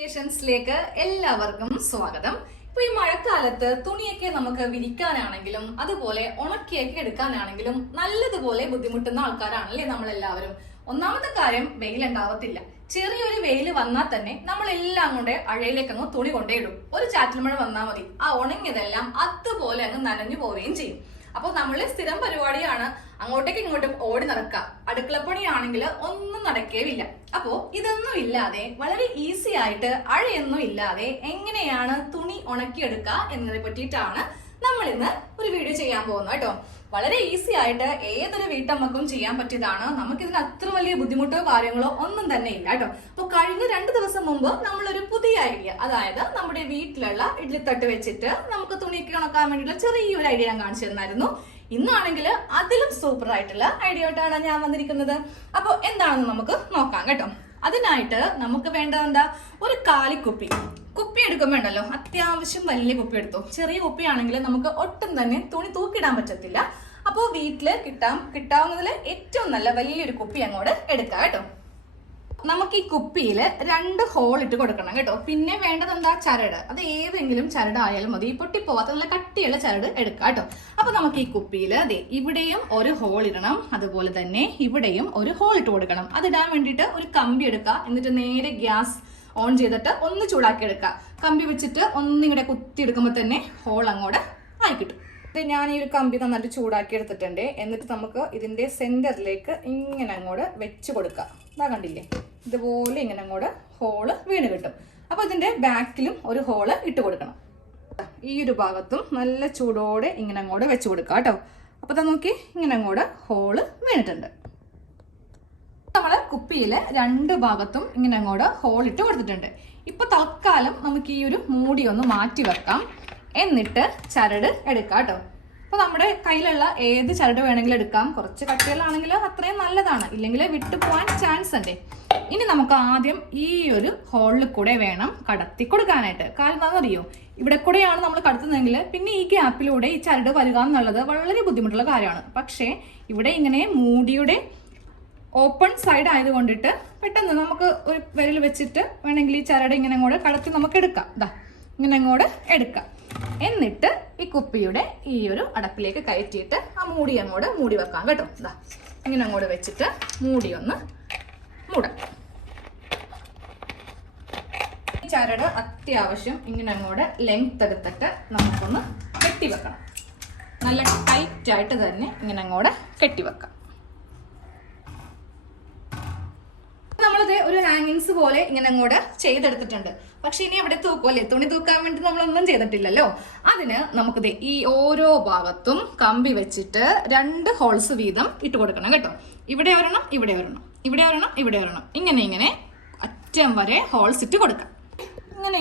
ക്രിയേഷൻസിലേക്ക് എല്ലാവർക്കും സ്വാഗതം. ഇപ്പൊ ഈ മഴക്കാലത്ത് തുണിയൊക്കെ നമുക്ക് വിരിക്കാനാണെങ്കിലും അതുപോലെ ഉണക്കിയൊക്കെ എടുക്കാനാണെങ്കിലും നല്ലതുപോലെ ബുദ്ധിമുട്ടുന്ന ആൾക്കാരാണല്ലേ നമ്മളെല്ലാവരും. ഒന്നാമത്തെ കാര്യം വെയിലുണ്ടാവത്തില്ല. ചെറിയൊരു വെയില് വന്നാൽ തന്നെ നമ്മളെല്ലാം കൊണ്ട് അഴയിലേക്ക് അങ്ങ് തുണി കൊണ്ടേയിടും. ഒരു ചാറ്റൽ മഴ വന്നാൽ മതി, ആ ഉണങ്ങിയതെല്ലാം അതുപോലെ അങ്ങ് നനഞ്ഞു പോവുകയും ചെയ്യും. അപ്പൊ നമ്മള് സ്ഥിരം പരിപാടിയാണ് അങ്ങോട്ടേക്ക് ഇങ്ങോട്ടും ഓടി നടക്കുക. അടുക്കളപ്പണിയാണെങ്കിൽ ഒന്നും നടക്കേവില്ല. അപ്പോ ഇതൊന്നും ഇല്ലാതെ വളരെ ഈസി ആയിട്ട് അഴയൊന്നും ഇല്ലാതെ എങ്ങനെയാണ് തുണി ഉണക്കിയെടുക്കുക എന്നതിനെ പറ്റിയിട്ടാണ് നമ്മൾ ഇന്ന് ഒരു വീഡിയോ ചെയ്യാൻ പോകുന്നത് കേട്ടോ. വളരെ ഈസി ആയിട്ട് ഏതൊരു വീട്ടമ്മക്കും ചെയ്യാൻ പറ്റിയതാണ്. നമുക്ക് ഇതിന് അത്ര വലിയ ബുദ്ധിമുട്ടോ കാര്യങ്ങളോ ഒന്നും തന്നെ ഇല്ല കേട്ടോ. അപ്പൊ കഴിഞ്ഞ 2 ദിവസം മുമ്പ് നമ്മളൊരു പുതിയ ഐഡിയ, അതായത് നമ്മുടെ വീട്ടിലുള്ള ഇഡ്ലിത്തട്ട് വെച്ചിട്ട് നമുക്ക് തുണിയൊക്കെ ഉണക്കാൻ വേണ്ടിയിട്ടുള്ള ചെറിയൊരു ഐഡിയ ഞാൻ കാണിച്ചു തന്നായിരുന്നു. ഇന്നാണെങ്കിൽ അതിലും സൂപ്പർ ആയിട്ടുള്ള ഐഡിയ ആയിട്ടാണ് ഞാൻ വന്നിരിക്കുന്നത്. അപ്പൊ എന്താണെന്ന് നമുക്ക് നോക്കാം കേട്ടോ. അതിനായിട്ട് നമുക്ക് വേണ്ടത് എന്താ, ഒരു കാലിക്കുപ്പി. കുപ്പി എടുക്കുമ്പോണ്ടല്ലോ അത്യാവശ്യം വലിയ കുപ്പി എടുത്തു. ചെറിയ കുപ്പിയാണെങ്കിൽ നമുക്ക് ഒട്ടും തന്നെ തുണി തൂക്കിടാൻ പറ്റത്തില്ല. അപ്പോൾ വീട്ടില് കിട്ടാവുന്നതിൽ ഏറ്റവും നല്ല വലിയൊരു കുപ്പി അങ്ങോട്ട് എടുക്കാം കേട്ടോ. നമുക്ക് ഈ കുപ്പിയിൽ 2 ഹോൾ ഇട്ട് കൊടുക്കണം കേട്ടോ. പിന്നെ വേണ്ടത് എന്താ, ചരട്. അത് ഏതെങ്കിലും ചരട് ആയാലും മതി, പൊട്ടിപ്പോവാത്ത നല്ല കട്ടിയുള്ള ചരട് എടുക്കാം കേട്ടോ. അപ്പൊ നമുക്ക് ഈ കുപ്പിയിൽ അതെ ഇവിടെയും ഒരു ഹോൾ ഇടണം, അതുപോലെ തന്നെ ഇവിടെയും ഒരു ഹോൾ ഇട്ട് കൊടുക്കണം. അതിടാൻ വേണ്ടിയിട്ട് ഒരു കമ്പി എടുക്കുക, എന്നിട്ട് നേരെ ഗ്യാസ് ഓൺ ചെയ്തിട്ട് ഒന്ന് ചൂടാക്കി എടുക്കുക. കമ്പി വെച്ചിട്ട് ഒന്നിങ്ങനെ കുത്തി എടുക്കുമ്പോൾ തന്നെ ഹോൾ അങ്ങോട്ട് ആയി കിട്ടും. ഞാൻ ഈ ഒരു കമ്പി നന്നായിട്ട് ചൂടാക്കി എടുത്തിട്ടുണ്ട്. എന്നിട്ട് നമുക്ക് ഇതിന്റെ സെന്ററിലേക്ക് ഇങ്ങനെ അങ്ങോട്ട് വെച്ച് കൊടുക്കാം. ഇതാ കണ്ടില്ലേ, ഇതുപോലെ ഇങ്ങനെ അങ്ങോട്ട് ഹോള് വീണ് കിട്ടും. അപ്പൊ ഇതിന്റെ ബാക്കിലും ഒരു ഹോള് ഇട്ട് കൊടുക്കണം. ഈ ഒരു ഭാഗത്തും നല്ല ചൂടോടെ ഇങ്ങനെ അങ്ങോട്ട് വെച്ച് കൊടുക്കാം കേട്ടോ. അപ്പൊ നോക്കി ഇങ്ങനെ അങ്ങോട്ട് ഹോള് വീണിട്ടുണ്ട്. നമ്മള് കുപ്പിയില് 2 ഭാഗത്തും ഇങ്ങനെ അങ്ങോട്ട് ഹോൾ ഇട്ട് കൊടുത്തിട്ടുണ്ട്. ഇപ്പൊ തൽക്കാലം നമുക്ക് ഈ ഒരു മൂടി ഒന്ന് മാറ്റി വെക്കാം. എന്നിട്ട് ചരട് എടുക്കാം കേട്ടോ. അപ്പൊ നമ്മുടെ കയ്യിലുള്ള ഏത് ചരട് വേണമെങ്കിലും എടുക്കാം. കുറച്ച് കട്ടികളാണെങ്കിൽ അത്രയും നല്ലതാണ്, ഇല്ലെങ്കിൽ വിട്ടു പോകാൻ ചാൻസ് ഉണ്ട്. ഇനി നമുക്ക് ആദ്യം ഈ ഒരു ഹോളിൽ കൂടെ വേണം കടത്തി കൊടുക്കാനായിട്ട്. കാരണം എന്താണെന്നറിയോ, ഇവിടെ കൂടെയാണ് നമ്മൾ കടത്തുന്നതെങ്കിൽ പിന്നെ ഈ ഗ്യാപ്പിലൂടെ ഈ ചരട് വരിക എന്നുള്ളത് വളരെ ബുദ്ധിമുട്ടുള്ള കാര്യമാണ്. പക്ഷേ ഇവിടെ ഇങ്ങനെ മൂടിയുടെ ഓപ്പൺ സൈഡ് ആയതുകൊണ്ടിട്ട് പെട്ടെന്ന് നമുക്ക് ഒരു വിരൽ വെച്ചിട്ട് വേണമെങ്കിൽ ഈ ചരട് ഇങ്ങനെ അങ്ങോട്ട് കടത്തി നമുക്ക് എടുക്കാം. ഇതാ ഇങ്ങനെ അങ്ങോട്ട് എടുക്കാം. എന്നിട്ട് ഈ കുപ്പിയുടെ ഈ ഒരു അടപ്പിലേക്ക് കയറ്റിയിട്ട് ആ മൂടി അങ്ങോട്ട് മൂടി വെക്കാം കേട്ടോ. ഇതാ ഇങ്ങനെ അങ്ങോട്ട് വെച്ചിട്ട് മൂടി ഒന്ന് മൂടാം. ഈ ചരട് അത്യാവശ്യം ഇങ്ങനെ അങ്ങോട്ട് ലെങ്ത് എടുത്തിട്ട് നമുക്കൊന്ന് കെട്ടിവെക്കണം. നല്ല ടൈറ്റ് ആയിട്ട് തന്നെ ഇങ്ങനെ അങ്ങോട്ട് കെട്ടിവെക്കാം. നമ്മളത് ഒരു ഹാങ്ങിങ്സ് പോലെ ഇങ്ങനെ അങ്ങോട്ട് ചെയ്തെടുത്തിട്ടുണ്ട്. പക്ഷെ ഇനി അവിടെ തൂക്കുമല്ലേ, തുണി തൂക്കാൻ വേണ്ടി നമ്മളൊന്നും ചെയ്തിട്ടില്ലല്ലോ. അതിന് നമുക്കിത് ഈ ഓരോ ഭാഗത്തും കമ്പി വെച്ചിട്ട് 2 ഹോൾസ് വീതം ഇട്ട് കൊടുക്കണം കേട്ടോ. ഇവിടെ ഒരെണ്ണം, ഇവിടെ ഒരെണ്ണം, ഇവിടെ ഒരെണ്ണം, ഇവിടെ ഒരെണ്ണം, ഇങ്ങനെ അറ്റം വരെ ഹോൾസ് ഇട്ട് കൊടുക്കാം.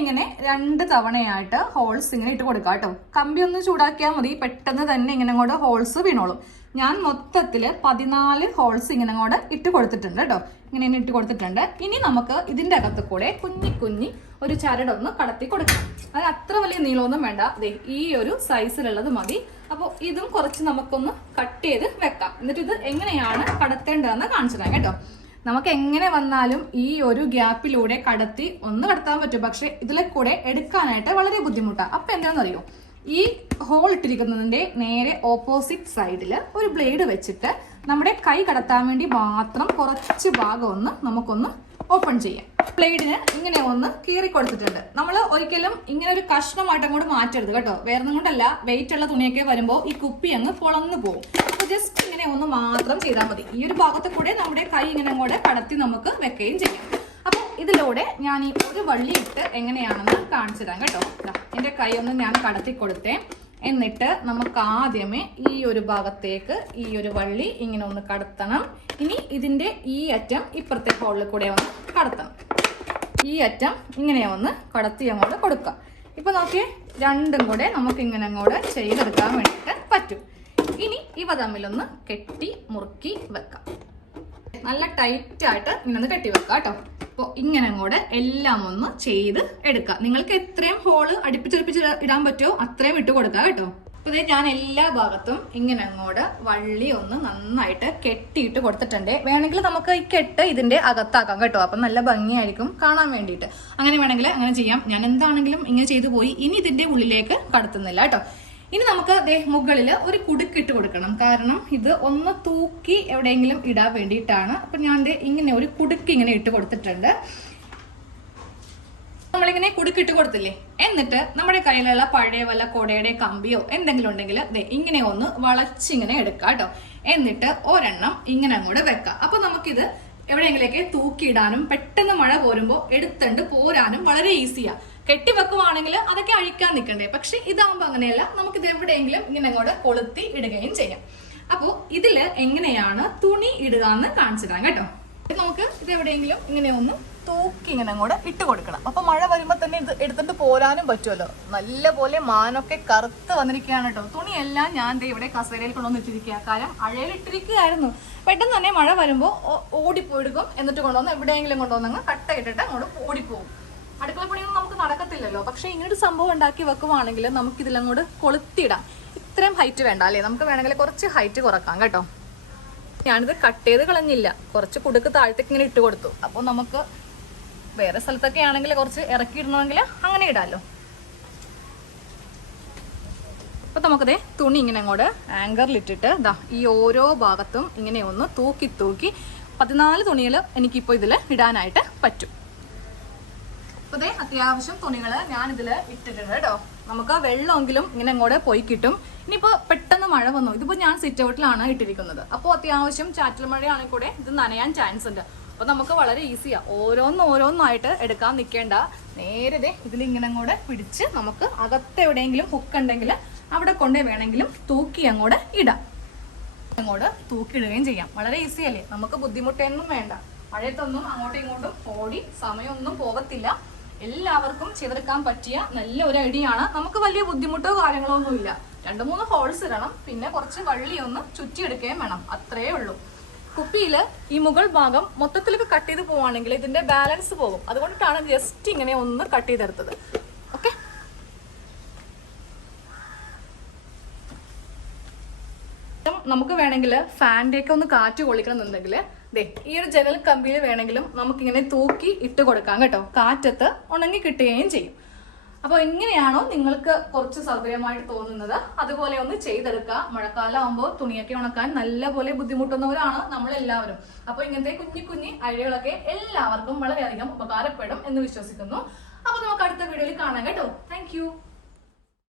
ഇങ്ങനെ 2 തവണയായിട്ട് ഹോൾസ് ഇങ്ങനെ ഇട്ട് കൊടുക്കാം കേട്ടോ. കമ്പി ഒന്ന് ചൂടാക്കിയാൽ മതി, പെട്ടെന്ന് തന്നെ ഇങ്ങനെ അങ്ങോട്ട് ഹോൾസ് വീണോളും. ഞാൻ മൊത്തത്തില് 14 ഹോൾസ് ഇങ്ങനെ അങ്ങോട്ട് ഇട്ട് കൊടുത്തിട്ടുണ്ട് കേട്ടോ. ഇങ്ങനെ ഇട്ട് കൊടുത്തിട്ടുണ്ട്. ഇനി നമുക്ക് ഇതിന്റെ അകത്ത് കൂടെ കുഞ്ഞി ഒരു ചരടൊന്ന് കടത്തി കൊടുക്കാം. അത് അത്ര വലിയ നീളമൊന്നും വേണ്ട, ഈ ഒരു സൈസിലുള്ളത് മതി. അപ്പോൾ ഇതും കുറച്ച് നമുക്കൊന്ന് കട്ട് ചെയ്ത് വെക്കാം. എന്നിട്ട് ഇത് എങ്ങനെയാണ് കടത്തേണ്ടതെന്ന് കാണിച്ചു തരാം കേട്ടോ. നമുക്ക് എങ്ങനെ വന്നാലും ഈ ഒരു ഗ്യാപ്പിലൂടെ കടത്തി ഒന്ന് കടത്താൻ പറ്റും, പക്ഷെ ഇതിലെ കൂടെ എടുക്കാനായിട്ട് വളരെ ബുദ്ധിമുട്ടാണ്. അപ്പൊ എന്താണെന്നറിയോ, ഈ ഹോൾ ഇട്ടിരിക്കുന്നതിന്റെ നേരെ ഓപ്പോസിറ്റ് സൈഡിൽ ഒരു ബ്ലേഡ് വെച്ചിട്ട് നമ്മുടെ കൈ കടത്താൻ വേണ്ടി മാത്രം കുറച്ച് ഭാഗം ഒന്ന് നമുക്കൊന്ന് ഓപ്പൺ ചെയ്യാം. ബ്ലേഡിന് ഇങ്ങനെ ഒന്ന് കീറി കൊടുത്തിട്ടുണ്ട്. നമ്മൾ ഒരിക്കലും ഇങ്ങനെ ഒരു കഷ്ണമായിട്ട് അങ്ങോട്ട് മാറ്റരുത് കേട്ടോ. വേറൊന്നും കൊണ്ടല്ല, വെയിറ്റ് ഉള്ള തുണിയൊക്കെ വരുമ്പോൾ ഈ കുപ്പി അങ്ങ് പൊളന്നു പോകും. അപ്പൊ ജസ്റ്റ് ഇങ്ങനെ ഒന്ന് മാത്രം ചെയ്താൽ മതി. ഈ ഒരു ഭാഗത്ത് കൂടെ നമ്മുടെ കൈ ഇങ്ങനെ അങ്ങോട്ട് കടത്തി നമുക്ക് വെക്കുകയും ചെയ്യാം. അപ്പൊ ഇതിലൂടെ ഞാൻ ഈ ഒരു വള്ളി ഇട്ട് എങ്ങനെയാണെന്ന് കാണിച്ചു തരാം കേട്ടോ. എന്റെ കൈ ഒന്ന് ഞാൻ കടത്തി കൊടുത്തേ. എന്നിട്ട് നമുക്ക് ആദ്യമേ ഈ ഒരു ഭാഗത്തേക്ക് ഈ ഒരു വള്ളി ഇങ്ങനെ ഒന്ന് കടത്തണം. ഇനി ഇതിന്റെ ഈ അറ്റം ഇപ്പുറത്തെ ഹോളിൽ കൂടെ ഒന്ന് കടത്തണം. ഈ അറ്റം ഇങ്ങനെ ഒന്ന് കടത്തി അങ്ങോട്ട് കൊടുക്കാം. ഇപ്പൊ നോക്കിയേ, 2ഉം കൂടെ നമുക്ക് ഇങ്ങനെ അങ്ങോട്ട് ചെയ്തെടുക്കാൻ വേണ്ടിയിട്ട് പറ്റും. ഇനി ഇവ തമ്മിലൊന്ന് കെട്ടി മുറുക്കി വെക്കാം. നല്ല ടൈറ്റ് ആയിട്ട് ഇങ്ങനെ ഒന്ന് കെട്ടി വെക്കാം കേട്ടോ. അപ്പോൾ ഇങ്ങനെ അങ്ങോട്ട് എല്ലാം ഒന്ന് ചെയ്ത് എടുക്കാം. നിങ്ങൾക്ക് എത്രയും ഹോള് അടുപ്പിച്ചടുപ്പിച്ച് ഇടാൻ പറ്റുമോ അത്രയും ഇട്ട് കൊടുക്കാം കേട്ടോ. ഇപ്പൊ ഞാൻ എല്ലാ ഭാഗത്തും ഇങ്ങനെ അങ്ങോട്ട് വള്ളി ഒന്ന് നന്നായിട്ട് കെട്ടിയിട്ട് കൊടുത്തിട്ടുണ്ട്. വേണമെങ്കിൽ നമുക്ക് ഈ കെട്ട് ഇതിന്റെ അകത്താക്കാം കേട്ടോ, അപ്പൊ നല്ല ഭംഗിയായിരിക്കും കാണാൻ വേണ്ടിയിട്ട്. അങ്ങനെ വേണമെങ്കിൽ അങ്ങനെ ചെയ്യാം. ഞാൻ എന്താണെങ്കിലും ഇങ്ങനെ ചെയ്തു പോയി. ഇനി ഇതിന്റെ ഉള്ളിലേക്ക് കടത്തുന്നില്ല കേട്ടോ. ഇനി നമുക്ക് മുകളിൽ ഒരു കുടുക്കിട്ട് കൊടുക്കണം. കാരണം ഇത് ഒന്ന് തൂക്കി എവിടെയെങ്കിലും ഇടാൻ വേണ്ടിയിട്ടാണ്. അപ്പൊ ഞാൻ ഇങ്ങനെ ഒരു കുടുക്ക് ഇങ്ങനെ ഇട്ട് കൊടുത്തിട്ടുണ്ട്. നമ്മളിങ്ങനെ കുടുക്കിട്ട് കൊടുത്തില്ലേ, എന്നിട്ട് നമ്മുടെ കയ്യിലുള്ള പഴയ വല്ല കൊടയുടെ കമ്പിയോ എന്തെങ്കിലും ഉണ്ടെങ്കിൽ ഇങ്ങനെ ഒന്ന് വളച്ചിങ്ങനെ എടുക്കാം കേട്ടോ. എന്നിട്ട് ഒരെണ്ണം ഇങ്ങനെ അങ്ങോട്ട് വെക്കാം. അപ്പൊ നമുക്കിത് എവിടെയെങ്കിലേക്ക് തൂക്കിയിടാനും പെട്ടെന്ന് മഴ പോരുമ്പോൾ എടുത്തുണ്ട് പോരാനും വളരെ ഈസിയാ. കെട്ടി വെക്കുവാണെങ്കിൽ അതൊക്കെ അഴിക്കാൻ നിൽക്കണ്ടേ, പക്ഷെ ഇതാവുമ്പോ അങ്ങനെയല്ല. നമുക്കിത് എവിടെയെങ്കിലും ഇങ്ങനെ അങ്ങോട്ട് കൊളുത്തി ഇടുകയും ചെയ്യാം. അപ്പോ ഇതില് എങ്ങനെയാണ് തുണി ഇടുക എന്ന് കാണിച്ചു തരാം കേട്ടോ. നമുക്ക് ഇത് എവിടെയെങ്കിലും ഇങ്ങനെ ഒന്ന് തൂക്കി ഇങ്ങനെ അങ്ങോട്ട് ഇട്ട് കൊടുക്കണം. അപ്പൊ മഴ വരുമ്പോ തന്നെ ഇത് എടുത്തിട്ട് പോരാനും പറ്റുമല്ലോ. നല്ല പോലെ മാനൊക്കെ കറുത്ത് വന്നിരിക്കുകയാണ് കേട്ടോ. തുണിയെല്ലാം ഞാൻ ഇവിടെ കസേരയിൽ കൊണ്ടുവന്ന് ഇട്ടിരിക്കുക. കാരണം അഴയിലിട്ടിരിക്കുകയായിരുന്നു. പെട്ടെന്ന് തന്നെ മഴ വരുമ്പോൾ ഓടിപ്പോയെടുക്കും. എന്നിട്ട് കൊണ്ടുവന്ന് എവിടെയെങ്കിലും കൊണ്ടുവന്നങ്ങ് കട്ട ഇട്ടിട്ട് അങ്ങോട്ട് ഓടിപ്പോകും. അടുക്കള പണിയൊന്നും നമുക്ക് നടക്കത്തില്ലല്ലോ. പക്ഷെ ഇങ്ങനൊരു സംഭവം ഉണ്ടാക്കി വെക്കുവാണെങ്കിൽ നമുക്ക് ഇതിലങ്ങോട്ട് കൊളുത്തിടാം. ഇത്രയും ഹൈറ്റ് വേണ്ട അല്ലേ, നമുക്ക് വേണമെങ്കിൽ കുറച്ച് ഹൈറ്റ് കുറക്കാം കേട്ടോ. ഞാനിത് കട്ട് ചെയ്ത് കളഞ്ഞില്ല, കുറച്ച് കുടുക്ക് താഴത്തേക്ക് ഇങ്ങനെ ഇട്ട് കൊടുത്തു. അപ്പോൾ നമുക്ക് വേറെ സ്ഥലത്തൊക്കെ ആണെങ്കിൽ കുറച്ച് ഇറക്കിയിടണമെങ്കിൽ അങ്ങനെ ഇടാമല്ലോ. അപ്പൊ നമുക്കതേ തുണി ഇങ്ങനെ അങ്ങോട്ട് ആങ്കറിലിട്ടിട്ട് ഈ ഓരോ ഭാഗത്തും ഇങ്ങനെ ഒന്ന് തൂക്കി തൂക്കി 14 തുണികൾ എനിക്കിപ്പോൾ ഇതിൽ ഇടാനായിട്ട് പറ്റും. അപ്പൊ അത്യാവശ്യം തുണികൾ ഞാൻ ഇതിൽ ഇട്ടിട്ടുണ്ട് കേട്ടോ. നമുക്ക് വെള്ളമെങ്കിലും ഇങ്ങനെ അങ്ങോട്ട് പോയി കിട്ടും. ഇനിയിപ്പോ പെട്ടെന്ന് മഴ വന്നു, ഇതിപ്പോ ഞാൻ സിറ്റ് ഔട്ടിലാണ് ഇട്ടിരിക്കുന്നത്. അപ്പോൾ അത്യാവശ്യം ചാറ്റൽ മഴയാണെങ്കിൽ കൂടെ ഇത് നനയാൻ ചാൻസ് ഉണ്ട്. അപ്പൊ നമുക്ക് വളരെ ഈസിയാ, ഓരോന്നായിട്ട് എടുക്കാൻ നിൽക്കേണ്ട. നേരെ ഇതിലിങ്ങനെ അങ്ങോട്ട് പിടിച്ച് നമുക്ക് അകത്ത് എവിടെയെങ്കിലും ഹുക്ക് ഉണ്ടെങ്കിൽ അവിടെ കൊണ്ടേ വേണമെങ്കിലും തൂക്കി അങ്ങോട്ട് ഇടാം. അങ്ങോട്ട് തൂക്കിയിടുകയും ചെയ്യാം. വളരെ ഈസി അല്ലേ, നമുക്ക് ബുദ്ധിമുട്ടൊന്നും വേണ്ട. മഴയത്തൊന്നും അങ്ങോട്ടും ഇങ്ങോട്ടും ഓടി സമയമൊന്നും പോകത്തില്ല. എല്ലാവർക്കും ചെയ്തെടുക്കാൻ പറ്റിയ നല്ല ഒരു ഐഡിയ ആണ്. നമുക്ക് വലിയ ബുദ്ധിമുട്ടോ കാര്യങ്ങളോ ഒന്നും ഇല്ല. 2-3 ഹോൾസ് ഇടണം, പിന്നെ കുറച്ച് വള്ളി ഒന്ന് ചുറ്റിയെടുക്കുകയും വേണം, അത്രേ ഉള്ളൂ. കുപ്പിയില് ഈ മുകൾ ഭാഗം മൊത്തത്തിലൊക്കെ കട്ട് ചെയ്ത് പോവാണെങ്കിൽ ഇതിന്റെ ബാലൻസ് പോകും. അതുകൊണ്ടിട്ടാണ് ജസ്റ്റ് ഇങ്ങനെ ഒന്ന് കട്ട് ചെയ്തെടുത്തത്. ഓക്കെ, നമുക്ക് വേണമെങ്കിൽ ഫാനിന്റെ ഒക്കെ ഒന്ന് കാറ്റ് കൊള്ളിക്കണം എന്നുണ്ടെങ്കിൽ ഈ ഒരു ജനൽ കമ്പിയിൽ വേണമെങ്കിലും നമുക്കിങ്ങനെ തൂക്കി ഇട്ട് കൊടുക്കാം കേട്ടോ. കാറ്റത്ത് ഉണങ്ങി കിട്ടുകയും ചെയ്യും. അപ്പോൾ എങ്ങനെയാണോ നിങ്ങൾക്ക് കുറച്ച് സൗകര്യമായിട്ട് തോന്നുന്നത് അതുപോലെ ഒന്ന് ചെയ്തെടുക്കുക. മഴക്കാലം ആകുമ്പോൾ തുണിയൊക്കെ ഉണക്കാൻ നല്ലപോലെ ബുദ്ധിമുട്ടുന്നവരാണ് നമ്മളെല്ലാവരും. അപ്പോൾ ഇങ്ങനത്തെ കുഞ്ഞി ഐഡിയകളൊക്കെ എല്ലാവർക്കും വളരെയധികം ഉപകാരപ്പെടും എന്ന് വിശ്വസിക്കുന്നു. അപ്പോൾ നമുക്ക് അടുത്ത വീഡിയോയിൽ കാണാം കേട്ടോ. താങ്ക്